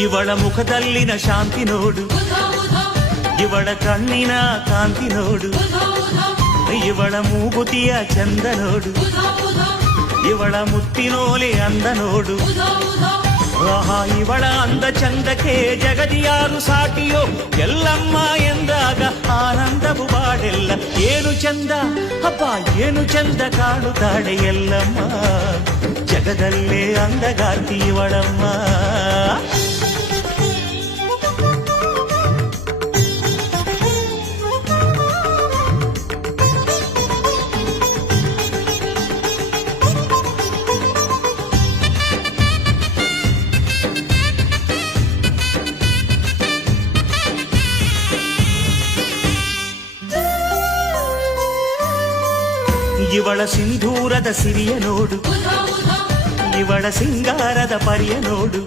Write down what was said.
ಇವಳ ಮುಖದಲ್ಲಿನ ಶಾಂತಿ ನೋಡು, ಇವಳ ಕಣ್ಣಿನ ಕಾಂತಿ ನೋಡು, ಇವಳ ಮೂಗುತಿಯ ಚಂದ ನೋಡು, ಇವಳ ಮುತ್ತಿನೋಲೆ ಅಂದ ನೋಡು. ಆಹಾ, ಇವಳ ಅಂದ ಚಂದಕ್ಕೆ ಜಗದಿಯಾರು ಸಾಟಿಯೋ, ಎಲ್ಲಮ್ಮ ಎಂದಾಗ ಆನಂದವು ಬಾಡೆಲ್ಲ. ಏನು ಚಂದ ಅಪ್ಪ, ಏನು ಚಂದ ಕಾಣುತ್ತಾಳೆ ಎಲ್ಲಮ್ಮ, ಜಗದಲ್ಲೇ ಅಂದಗಾರ್ತಿ ಇವಳಮ್ಮ. ಇವಳ ಸಿಂಧೂರದ ಸಿರಿಯ ನೋಡು, ಇವಳ ಸಿಂಗಾರದ ಪರಿಯ ನೋಡು,